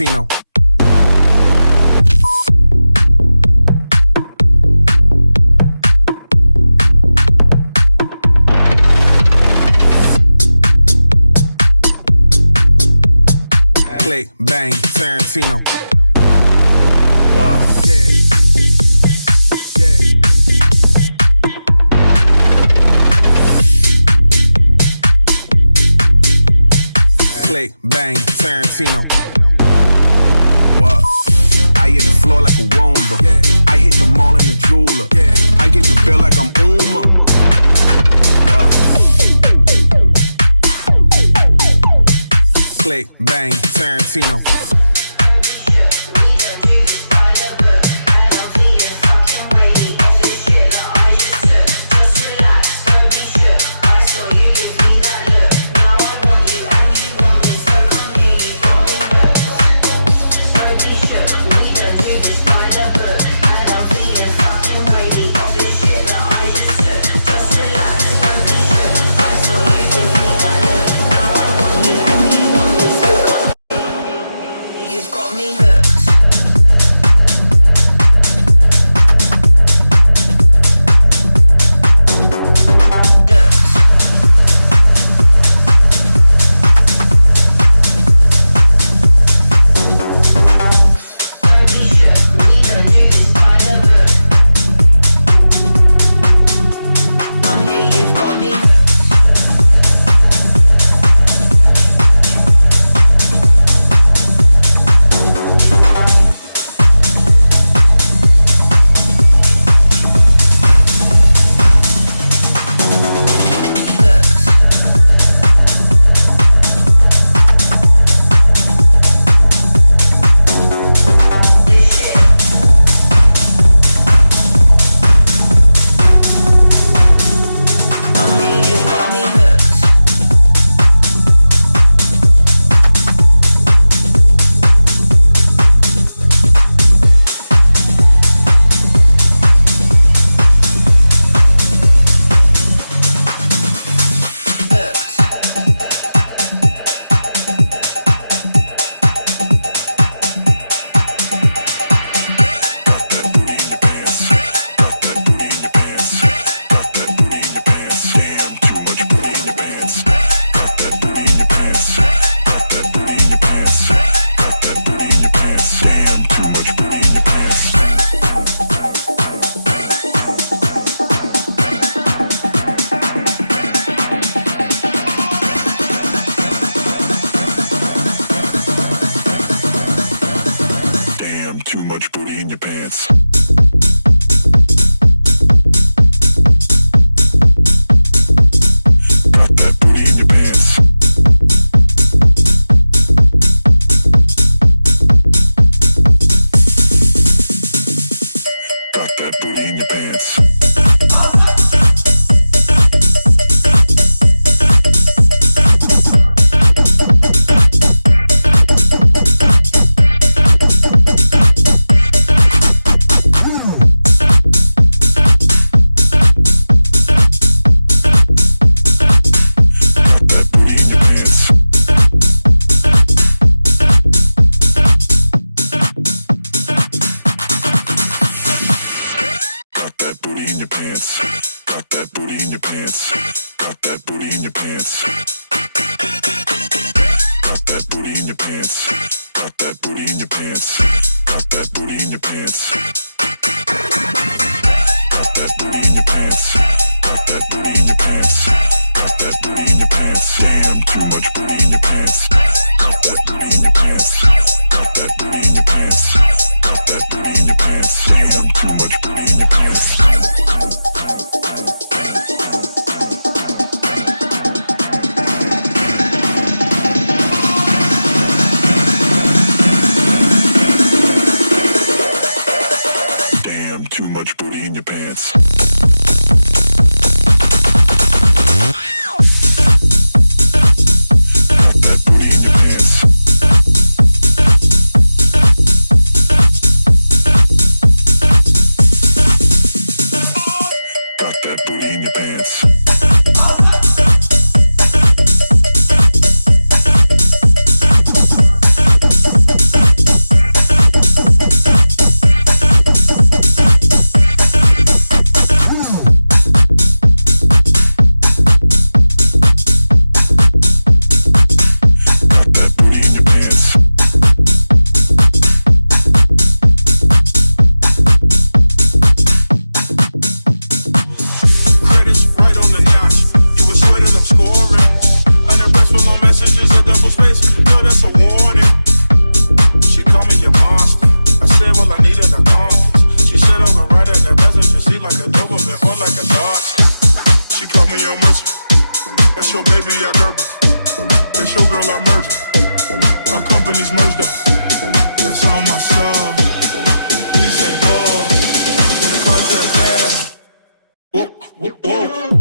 Tarantino. Click, bang, Tarantino. Wow. Click, bang, Tarantino. What? I hit the floor like a womba. I hit the mall in the jeweler. I get the bill like I'm Uma. Click, bang, Tarantino. That showgirl are merging. Our companies merged up. That's on my soul. We say ball. When the cartel's there. Whoa, whoa, whoa.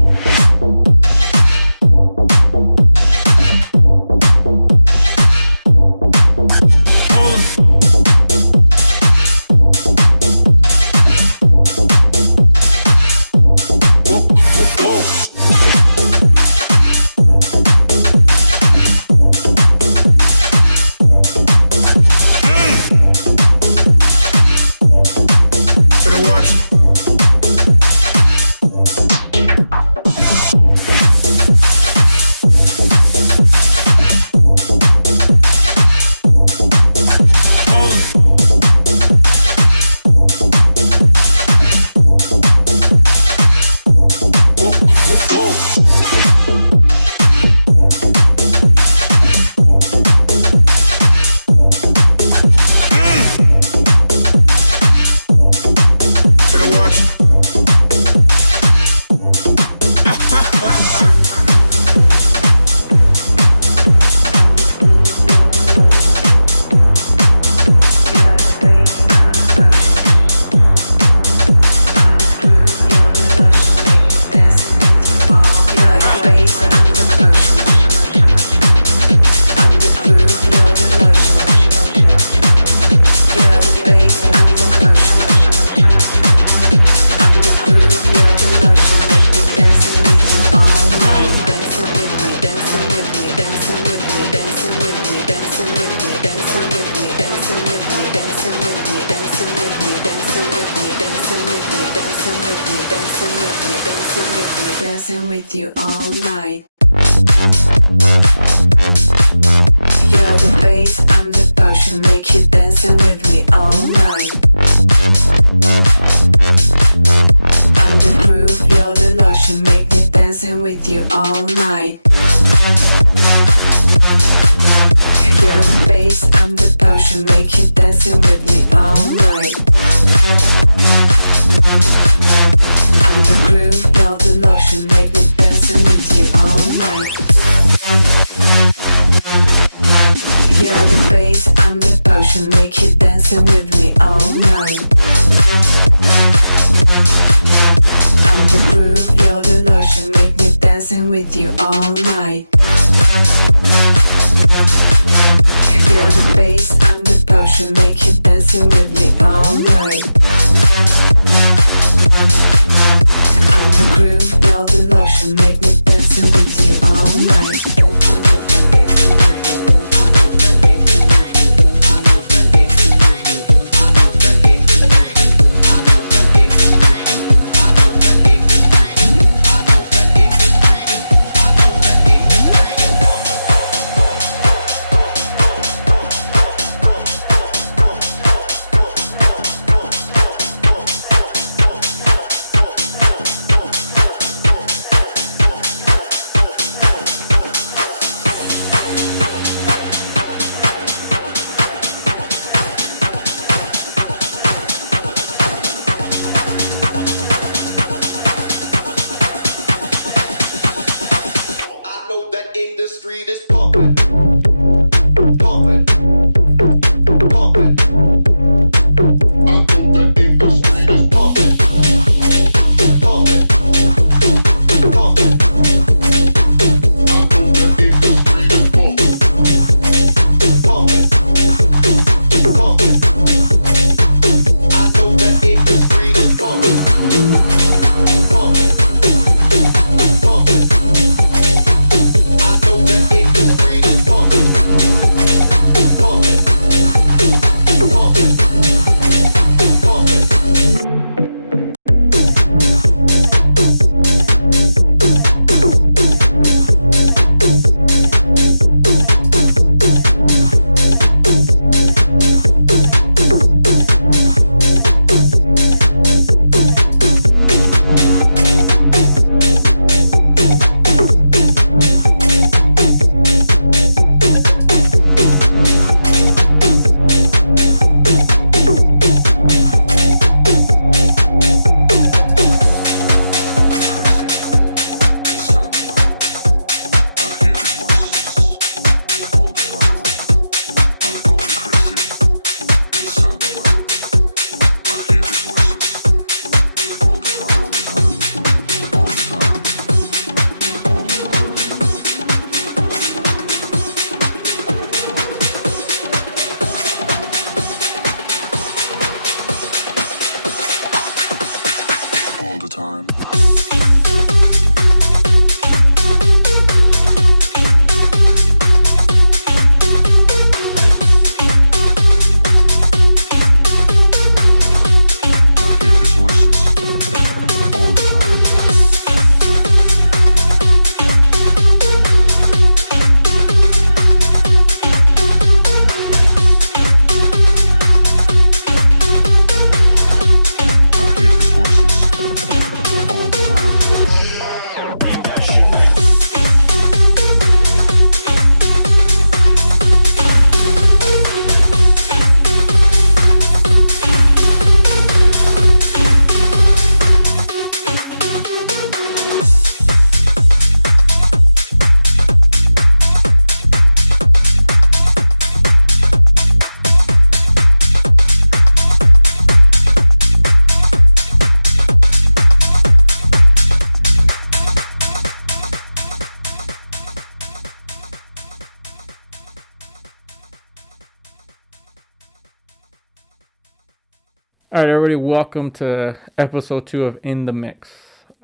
All right, everybody, welcome to episode 2 of In the Mix.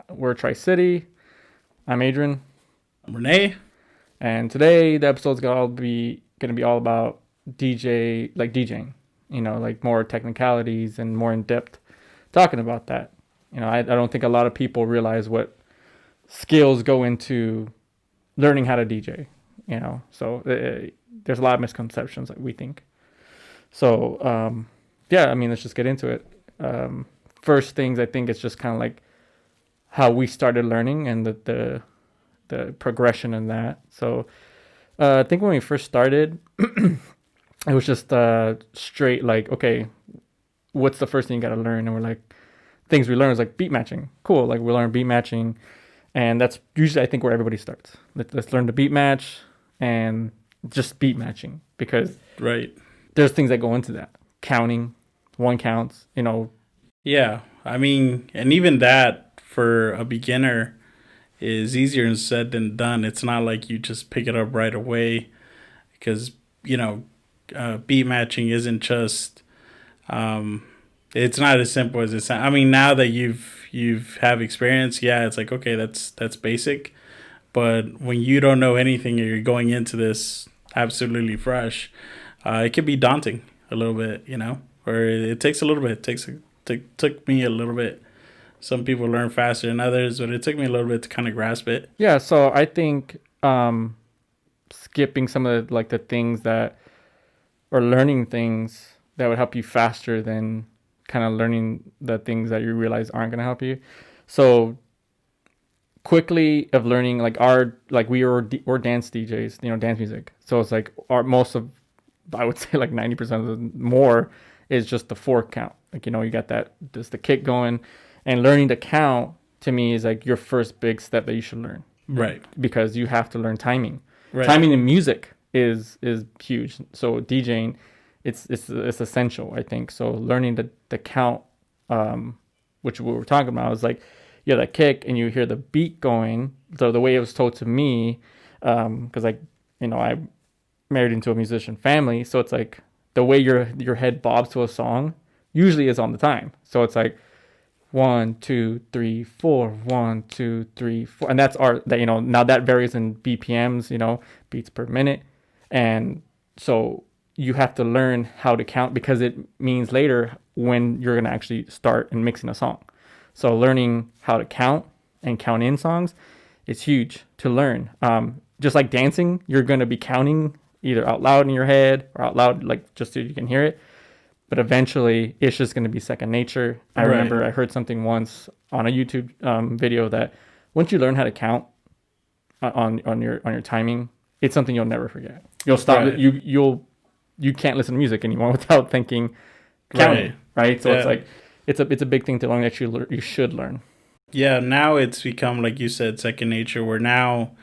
We're Tri City. I'm Adrian, Renee? and today the episode's gonna be all about DJing. Like more technicalities and more in depth talking about that. I don't think a lot of people realize what skills go into learning how to DJ. There's a lot of misconceptions that we think. So yeah, I mean, let's just get into it. First things I think it's just kind of like how we started learning and the progression in that. So I think when we first started, it was just straight like, okay, what's the first thing you got to learn? And we're like, things we learn is like beat matching. Cool, like we learn beat matching, and that's usually I think where everybody starts. Let's learn the beat match and just beat matching because Right. there's things that go into that counting, one counts. Yeah. I mean, and even that for a beginner is easier said than done. It's not like you just pick it up right away because, you know, beat matching isn't just, um, it's not as simple as it sounds. I mean, now that you've have experience, yeah, it's like, okay, that's basic. But when you don't know anything and you're going into this absolutely fresh, it can be daunting a little bit, or it takes a little bit. It took me a little bit. Some people learn faster than others, but it took me a little bit to kind of grasp it. Yeah, so I think skipping some of the things that or learning things that would help you faster than kind of learning the things that you realize aren't going to help you. So quickly of learning we're dance DJs, dance music. So it's like our most of I would say like 90% of the more is just the four count. Like you got that just the kick going, and learning to count to me is like your first big step that you should learn Right. because you have to learn timing. Right. Timing in music is huge. So DJing, it's essential, I think. So learning the count, which we were talking about, is like you have that kick and you hear the beat going. So the way it was told to me, because I married into a musician family, so it's like the way your head bobs to a song usually is on the time. So it's like 1, 2, 3, 4, 1, 2, 3, 4, and that's our that now that varies in BPMs, beats per minute, and so you have to learn how to count because it means later when you're gonna actually start and mixing a song. So learning how to count and count in songs is huge to learn. Just like dancing, you're gonna be counting either out loud in your head or out loud, like just so you can hear it, but eventually it's just going to be second nature. I Right. remember I heard something once on a YouTube video that once you learn how to count on your timing, it's something you'll never forget. You'll stop Right. you can't listen to music anymore without thinking counting, Right. right? So it's Yeah. like it's a big thing to learn that you should learn. Yeah. Now it's become, like you said, second nature. Where now,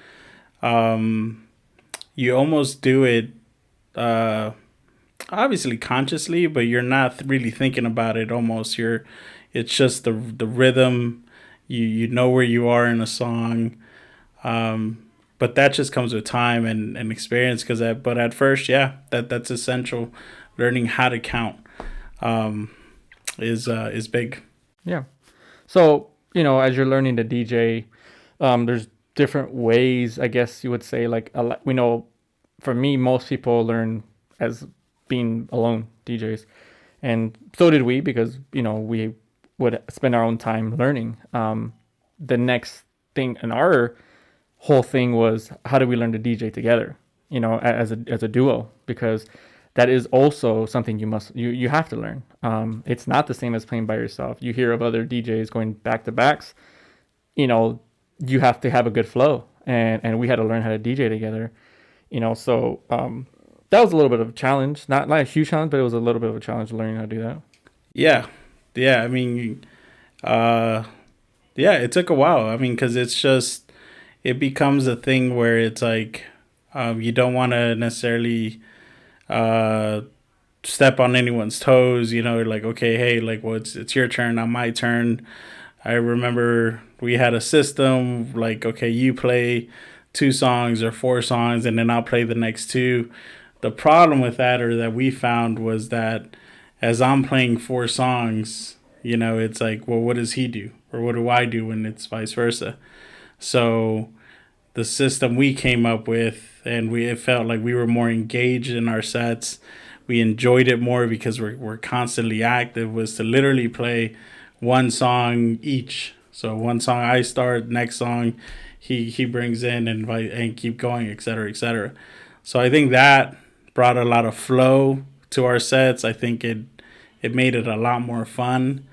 um, you almost do it, uh, obviously consciously, but you're not really thinking about it. Almost, it's just the rhythm. You know where you are in a song. But that just comes with time and experience. But at first, yeah, that's essential. Learning how to count, um, is big. Yeah. So, as you're learning to DJ, there's different ways, I guess you would say. Like, we know for me, most people learn as being alone DJs. And so did we because, we would spend our own time learning. The next thing in our whole thing was how do we learn to DJ together, as a duo, because that is also something you have to learn. It's not the same as playing by yourself. You hear of other DJs going back to backs, you know, you have to have a good flow, and we had to learn how to DJ together, so that was a little bit of a challenge, not a huge challenge, but it was a little bit of a challenge learning how to do that. Yeah, yeah. I mean, uh, yeah. It took a while. I mean, because it becomes a thing where it's like, you don't want to necessarily, uh, step on anyone's toes. Like, okay, hey, like, well, it's your turn, not my turn. I remember we had a system like, okay, you play two songs or four songs, and then I'll play the next two. The problem with that, or that we found, was that as I'm playing 4 songs, it's like, well, what does he do? Or what do I do when it's vice versa? So the system we came up with, and it felt like we were more engaged in our sets. We enjoyed it more because we're constantly active, was to literally play one song each. So one song I start, next song he brings in and keep going, et cetera, et cetera. So I think that brought a lot of flow to our sets. I think it made it a lot more fun.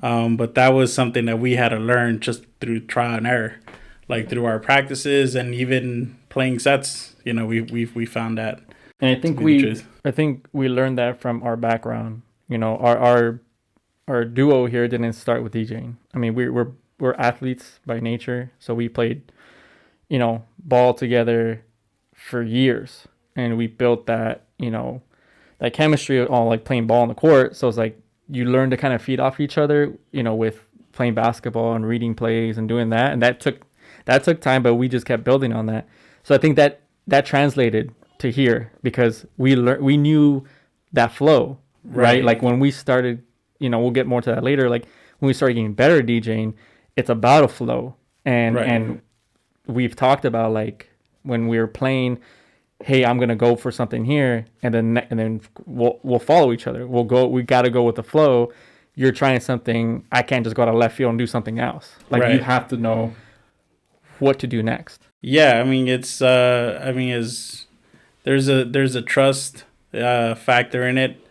But that was something that we had to learn just through trial and error, like through our practices and even playing sets. We found that. And I think we learned that from our background. Our duo here didn't start with DJing. I mean, we're athletes by nature, so we played, ball together for years, and we built that, that chemistry all like playing ball on the court. So it's like you learn to kind of feed off each other, with playing basketball and reading plays and doing that, and that took time, but we just kept building on that. So I think that translated to here because we knew that flow, right? Like when we started, we'll get more to that later. Like when we started getting better at DJing, it's about a flow, and we've talked about like when we were playing, hey, I'm gonna go for something here, and then we'll follow each other. We gotta go with the flow. You're trying something, I can't just go to left field and do something else. Like you have to know what to do next. Yeah, I mean it's there's a trust factor in it,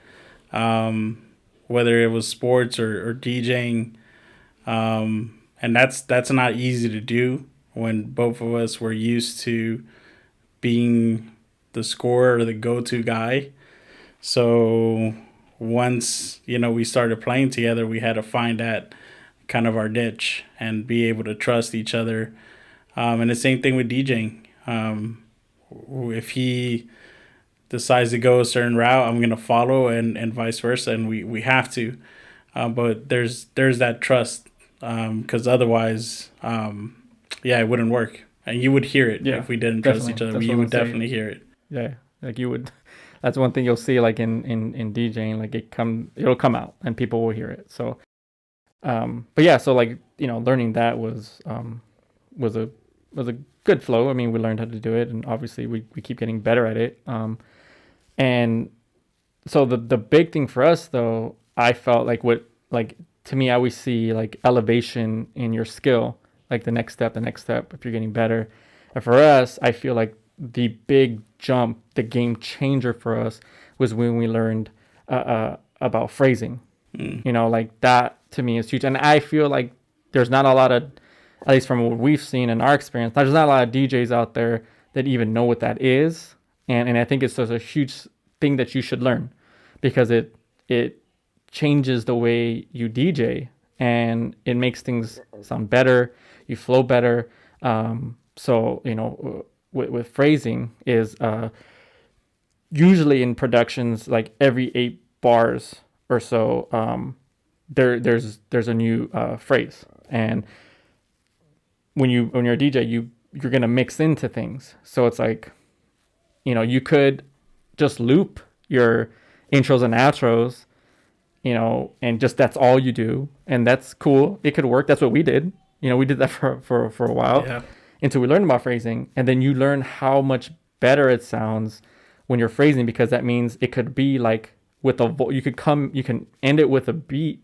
whether it was sports or DJing, and that's not easy to do when both of us were used to being the scorer or the go-to guy. So once we started playing together, we had to find that kind of our niche and be able to trust each other. And the same thing with DJing. If he decides to go a certain route, I'm gonna follow, and vice versa, and we have to. But there's that trust, because otherwise, it wouldn't work, and you would hear it if we didn't trust each other. You would definitely hear it. Yeah, like you would. That's one thing you'll see, like in DJing, like it'll come out, and people will hear it. So, but yeah, so like learning that was a good flow. I mean, we learned how to do it, and obviously we keep getting better at it. And so the big thing for us, though, I felt to me, I always see like elevation in your skill, like the next step, if you're getting better. And for us, I feel like the big jump, the game changer for us was when we learned about phrasing. Like that to me is huge. And I feel like there's not a lot of, at least from what we've seen in our experience, there's not a lot of DJs out there that even know what that is. And I think it's such a huge thing that you should learn, because it changes the way you DJ, and it makes things sound better. You flow better. So, with phrasing is usually in productions, like every 8 bars or so, there's a new phrase. And when you're a DJ, you're gonna mix into things. So it's like, you could just loop your intros and outros, and just that's all you do, and that's cool. It could work. That's what we did. We did that for a while, until we learned about phrasing, and then you learn how much better it sounds when you're phrasing, because that means it could be like with you can end it with a beat,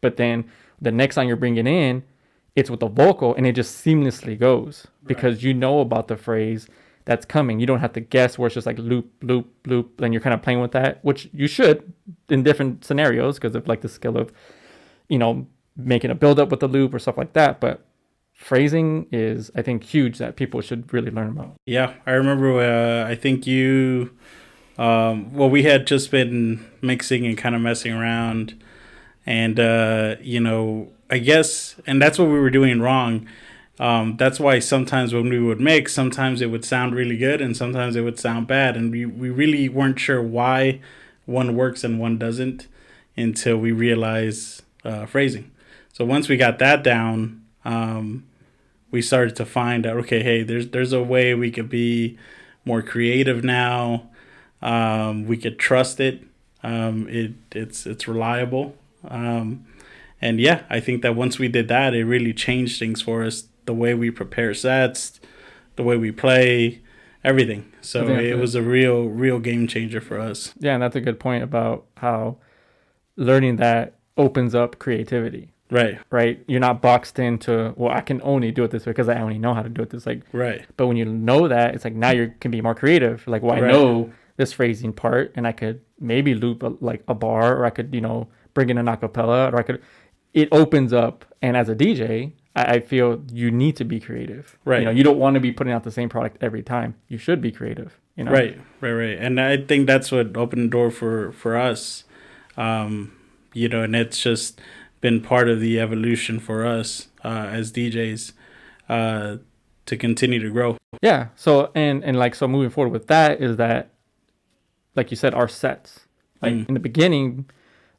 but then the next song you're bringing in, it's with the vocal, and it just seamlessly goes, because you know about the phrase that's coming. You don't have to guess where it's just like loop, loop, loop, and you're kind of playing with that, which you should in different scenarios because of like the skill of, making a build up with the loop or stuff like that. But phrasing is, I think, huge that people should really learn about. Yeah, I remember I think you, we had just been mixing and kind of messing around, and, I guess, and that's what we were doing wrong. That's why sometimes when we would mix, sometimes it would sound really good and sometimes it would sound bad. And we really weren't sure why one works and one doesn't until we realized phrasing. So once we got that down, we started to find out, okay, hey, there's a way we could be more creative now. We could trust it. It's reliable. And yeah, I think that once we did that, it really changed things for us. The way we prepare sets, the way we play, everything. So it was a real game changer for us. Yeah, and that's a good point about how learning that opens up creativity. Right. Right. You're not boxed into, well, I can only do it this way because I only know how to do it this. Like, right. But when you know that, it's like now you can be more creative. Like, well, I know this phrasing part, and I could maybe loop a bar, or I could, bring in an acapella, or I could. It opens up, and as a DJ, I feel you need to be creative. Right. You don't want to be putting out the same product every time. You should be creative. Right. And I think that's what opened the door for us. And it's just been part of the evolution for us as DJs to continue to grow. Yeah. So so moving forward with that is that, like you said, our sets. Like in the beginning,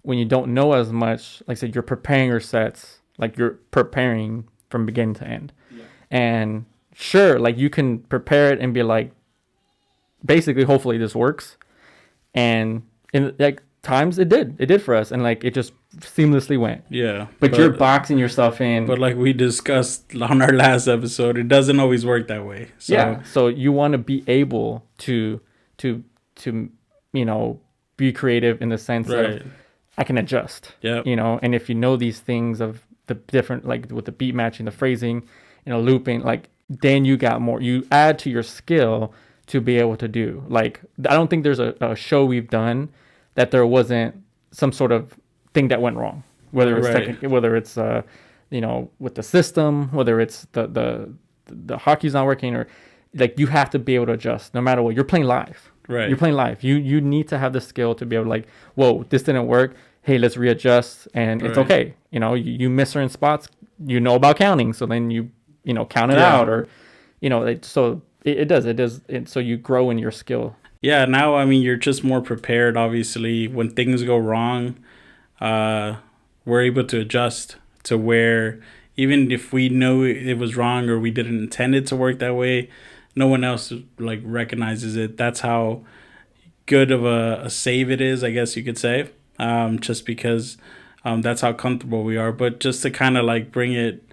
when you don't know as much, like I said, you're preparing your sets, like you're preparing from beginning to end. Yeah. And sure, like you can prepare it and be like, basically, hopefully this works. And in like times it did for us, and like it just seamlessly went. Yeah. But you're boxing yourself in. But like we discussed on our last episode, it doesn't always work that way. So. Yeah. So you want to be able to be creative in the sense of I can adjust. Yeah. And if you know these things of the different, like with the beat matching, the phrasing, looping, like then you got more. You add to your skill to be able to do. Like I don't think there's a show we've done that there wasn't some sort of thing that went wrong. Whether it's whether it's with the system, whether it's the hockey's not working, or like you have to be able to adjust no matter what. You're playing live. Right. You're playing live. You need to have the skill to be able to like, whoa, this didn't work. Hey, let's readjust, and it's okay. You miss certain spots. About counting, so then you count it out, or so it does. So you grow in your skill. Yeah. Now, I mean, you're just more prepared. Obviously, when things go wrong, we're able to adjust to where even if we know it was wrong or we didn't intend it to work that way, no one else like recognizes it. That's how good of a save it is, I guess you could say, just because that's how comfortable we are. But just to kind of like bring it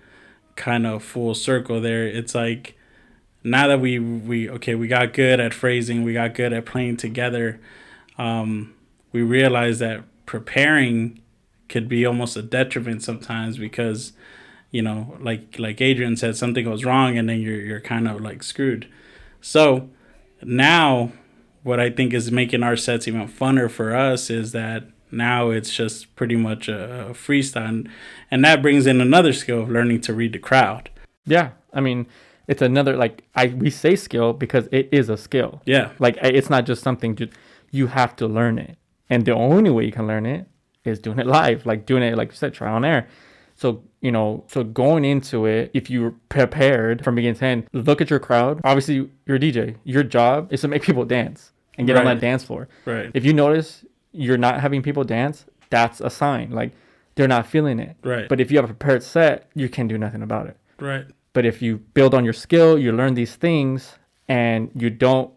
kind of full circle there, it's like now that we got good at phrasing, we got good at playing together, we realize that preparing could be almost a detriment sometimes because like Adrian said, something goes wrong and then you're kind of like screwed. So now what I think is making our sets even funner for us is that now it's just pretty much a freestyle, and that brings in another skill of learning to read the crowd. Yeah, I mean, it's another we say skill because it is a skill. Yeah, like it's not just something you have to learn it, and the only way you can learn it is doing it live, like doing it like you said, trial and error. So so going into it, if you're prepared from beginning to end, look at your crowd. Obviously, you're a DJ. Your job is to make people dance and get on that dance floor. Right. If you notice you're not having people dance, that's a sign. Like they're not feeling it. Right. But if you have a prepared set, you can do nothing about it. Right. But if you build on your skill, you learn these things, and you don't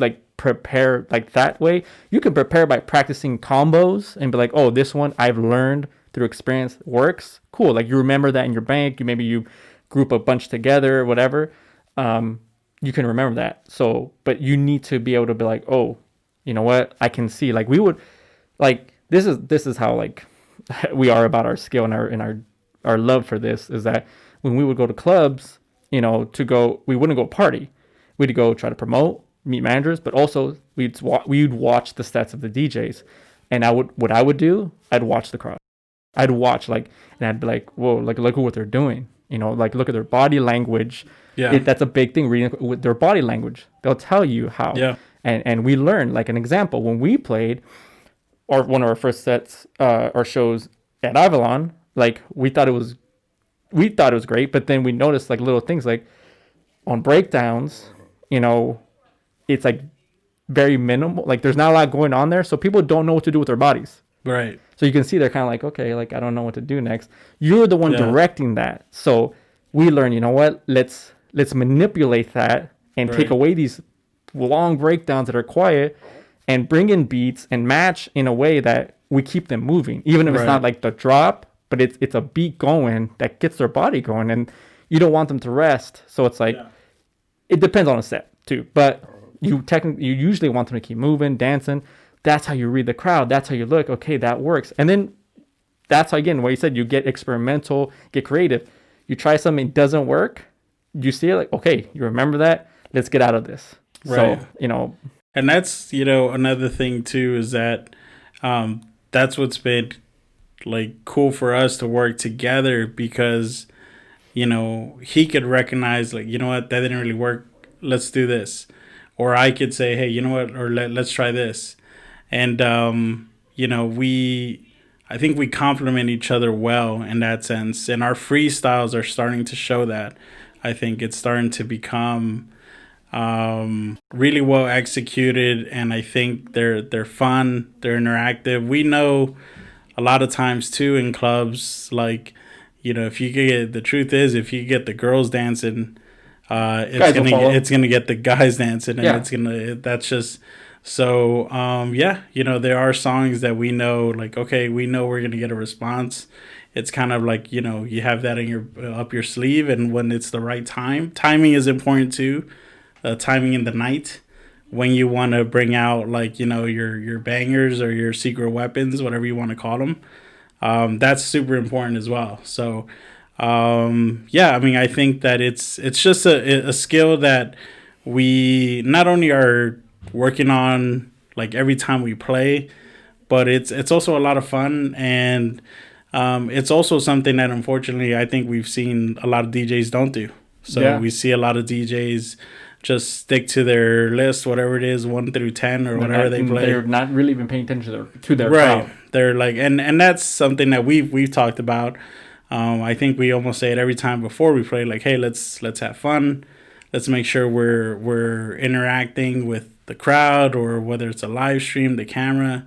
like prepare like that way, you can prepare by practicing combos and be like, oh, this one I've learned through experience works. Cool. Like you remember that in your bank. You group a bunch together, whatever. You can remember that. So, but you need to be able to be like, oh, you know what? I can see. Like we would, like this is how like we are about our skill and our love for this is that when we would go to clubs, we wouldn't go party. We'd go try to promote, meet managers, but also we'd watch the sets of the DJs, and what I would do, I'd watch the crowd. I'd watch and I'd be like, whoa, like look at what they're doing. Like look at their body language. Yeah, that's a big thing. Reading with their body language, they'll tell you how. Yeah, and we learned, like an example, when we played, or one of our first sets or shows at Avalon, like we thought it was great, but then we noticed like little things like on breakdowns, it's like very minimal. Like there's not a lot going on there, so people don't know what to do with their bodies. Right. So you can see they're kind of like, okay, like I don't know what to do next. You're the one directing that. So we learn, let's manipulate that and take away these long breakdowns that are quiet, and bring in beats and match in a way that we keep them moving, even if it's not like the drop, but it's a beat going that gets their body going, and you don't want them to rest. So it's like, it depends on the set too, but you usually want them to keep moving, dancing. That's how you read the crowd. That's how you look. Okay, that works. And then that's how, again, what you said, you get experimental, get creative. You try something, it doesn't work. You see it like, okay, you remember that. Let's get out of this. Right. So, and that's, another thing too, is that that's what's been like cool for us to work together, because, he could recognize like, what, that didn't really work. Let's do this. Or I could say, hey, you know what, or let's try this. And, I think we complement each other well in that sense. And our freestyles are starting to show that. I think it's starting to become really well executed. And I think they're fun. They're interactive. We know a lot of times too in clubs, like, if you get, the truth is, if you get the girls dancing, it's gonna get the guys dancing, and that's just so there are songs that we know, like, okay, we know we're gonna get a response. It's kind of like, you have that in your up your sleeve, and when it's the right timing is important too. Timing in the night when you want to bring out, like, your bangers or your secret weapons, whatever you want to call them. That's super important as well. So I think that it's just a skill that we not only are working on like every time we play, but it's also a lot of fun, and it's also something that unfortunately I think we've seen a lot of DJs don't do. So we see a lot of DJs just stick to their list, whatever it is, 1 through 10 or whatever they play. They're not really even paying attention to their right. crowd. They're like, and that's something that we've talked about. I think we almost say it every time before we play, like, hey, let's have fun. Let's make sure we're interacting with the crowd, or whether it's a live stream, the camera.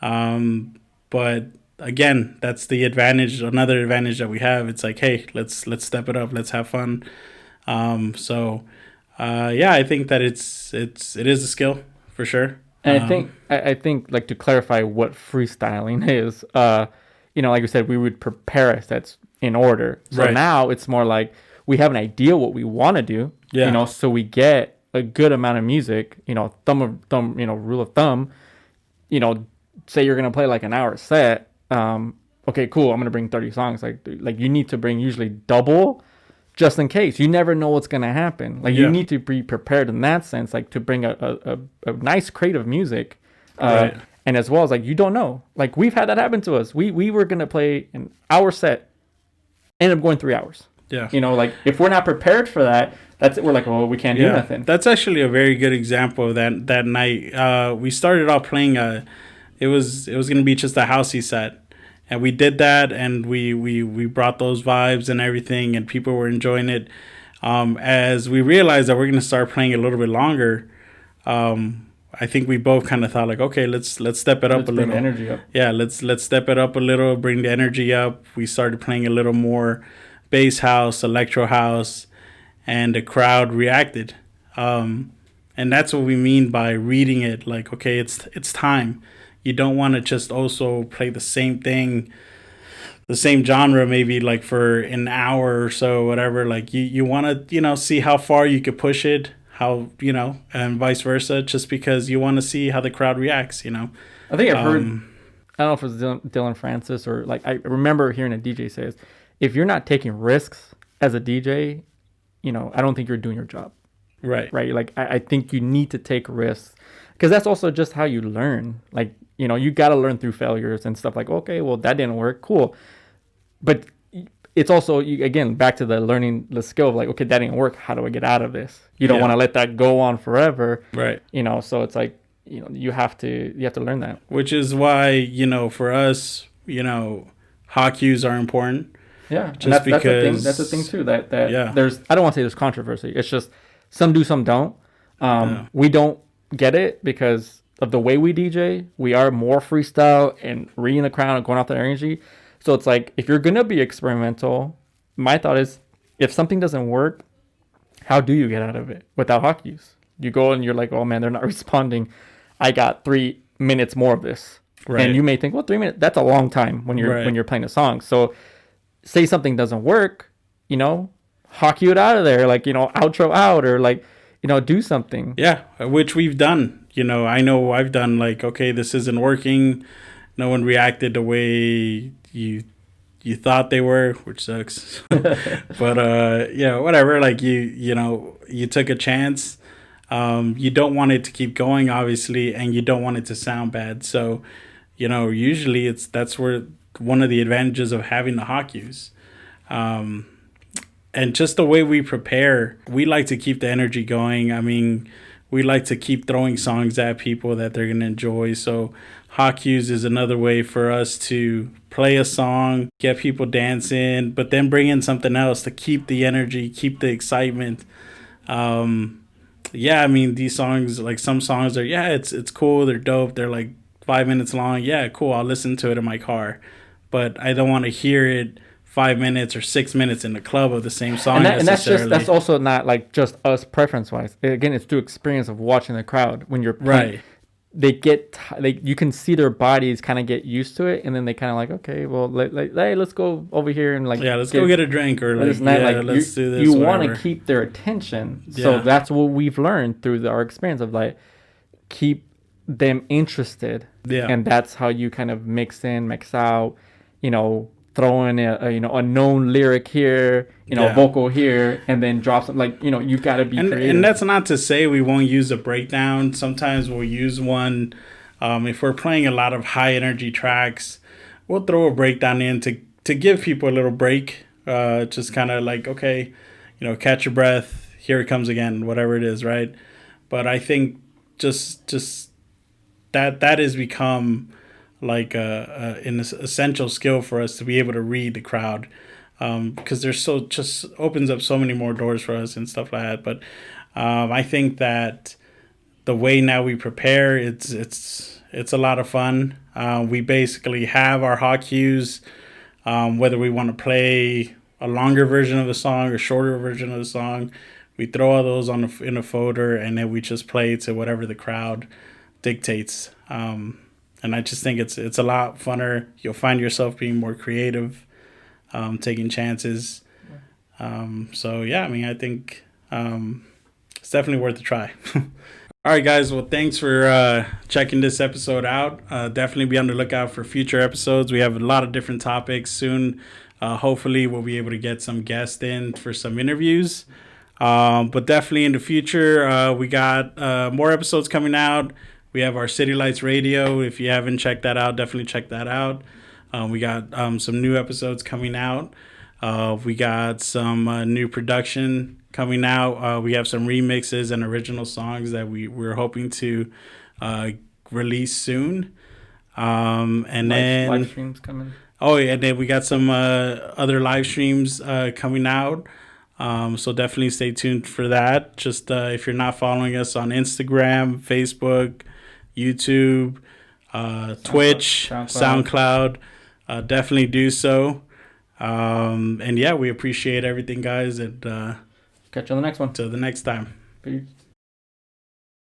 But again, that's the advantage. Another advantage that we have. It's like, hey, let's step it up. Let's have fun. I think that it is a skill for sure. And I think like, to clarify what freestyling is, like we said, we would prepare us. That's in order. So now it's more like we have an idea what we want to do. Yeah. So we get a good amount of music. Rule of thumb. Say you're gonna play like an hour set. Okay, cool. I'm gonna bring 30 songs. Like you need to bring usually double, just in case. You never know what's gonna happen. Like you need to be prepared in that sense. Like to bring a nice creative music. And as well as, like, you don't know. Like, we've had that happen to us. We were going to play an hour set, ended up going 3 hours. Yeah. Like, if we're not prepared for that, that's it. We're like, oh, we can't do nothing. That's actually a very good example of that night. We started off playing it was going to be just a housey set. And we did that, and we brought those vibes and everything, and people were enjoying it. As we realized that we're going to start playing a little bit longer, I think we both kind of thought, like, okay, let's step it up a little. Bring the energy up. Yeah, let's step it up a little, bring the energy up. We started playing a little more bass house, electro house, and the crowd reacted. And that's what we mean by reading it. Like, okay, it's time. You don't want to just also play the same thing, the same genre, maybe like for an hour or so, whatever. Like you want to, see how far you could push it. How, and vice versa, just because you want to see how the crowd reacts, I think I've heard, I don't know if it was Dylan Francis, or like, I remember hearing a DJ say, if you're not taking risks as a DJ, I don't think you're doing your job. Right. Like, I think you need to take risks, because that's also just how you learn. Like, you got to learn through failures and stuff. Like, okay, well, that didn't work. Cool. But it's also, again, back to the learning the skill of, like, okay, that didn't work. How do I get out of this? You don't want to let that go on forever. Right. So it's like, you have to learn that. Which is why, for us, hot cues are important. Yeah. Just because that's the thing too, that there's, I don't want to say there's controversy. It's just some do, some don't. We don't get it because of the way we DJ. We are more freestyle and reading the crowd and going off the energy. So it's like, if you're going to be experimental, my thought is, if something doesn't work, how do you get out of it without hot cues? You go and you're like, oh man, they're not responding. I got 3 minutes more of this. Right. And you may think, well, 3 minutes, that's a long time when you're Right. when you're playing a song. So say something doesn't work, hawk you it out of there, like, outro out, or like, do something. Yeah, which we've done. I know I've done, like, okay, this isn't working. No one reacted the way you thought they were, which sucks. But whatever. Like, you took a chance. You don't want it to keep going, obviously, and you don't want it to sound bad. So, usually that's where one of the advantages of having the hawk use. And just the way we prepare, we like to keep the energy going. I mean, we like to keep throwing songs at people that they're going to enjoy. So hawk cues is another way for us to play a song, get people dancing, but then bring in something else to keep the energy, keep the excitement. I mean, these songs, like some songs are, it's cool, they're dope, they're like 5 minutes long. Yeah, cool, I'll listen to it in my car. But I don't want to hear it 5 minutes or 6 minutes in the club of the same song. And that's also not like just us preference wise. Again, it's through experience of watching the crowd when you're playing. Right. You can see their bodies kind of get used to it, and then they kind of like, okay, well, hey, let's go over here and like, let's go get a drink, or like, let's do this. You want to keep their attention, so that's what we've learned through our experience of like keep them interested, and that's how you kind of mix out, throw in a known lyric here, vocal here, and then drop something, like, you got to be creative. And that's not to say we won't use a breakdown. Sometimes we'll use one. If we're playing a lot of high energy tracks, we'll throw a breakdown in to give people a little break. Just kind of like, okay, catch your breath. Here it comes again, whatever it is, right? But I think just that has become like an essential skill for us to be able to read the crowd, because there's just opens up so many more doors for us and stuff like that. But I think that the way now we prepare, it's a lot of fun. We basically have our hawk cues, whether we want to play a longer version of the song or shorter version of the song. We throw all those in a folder, and then we just play to whatever the crowd dictates. And I just think it's a lot funner. You'll find yourself being more creative, taking chances. I mean, I think it's definitely worth a try. All right, guys. Well, thanks for checking this episode out. Definitely be on the lookout for future episodes. We have a lot of different topics soon. Hopefully, we'll be able to get some guests in for some interviews. But definitely in the future, we got more episodes coming out. We have our City Lights Radio. If you haven't checked that out, definitely check that out. We got some new episodes coming out. We got some new production coming out. We have some remixes and original songs that we're hoping to release soon. And then live streams coming. Oh, yeah, and then we got some other live streams coming out. So definitely stay tuned for that. Just if you're not following us on Instagram, Facebook, YouTube, Twitch, SoundCloud, definitely do so. And we appreciate everything, guys. And catch you on the next one. Till the next time. Peace.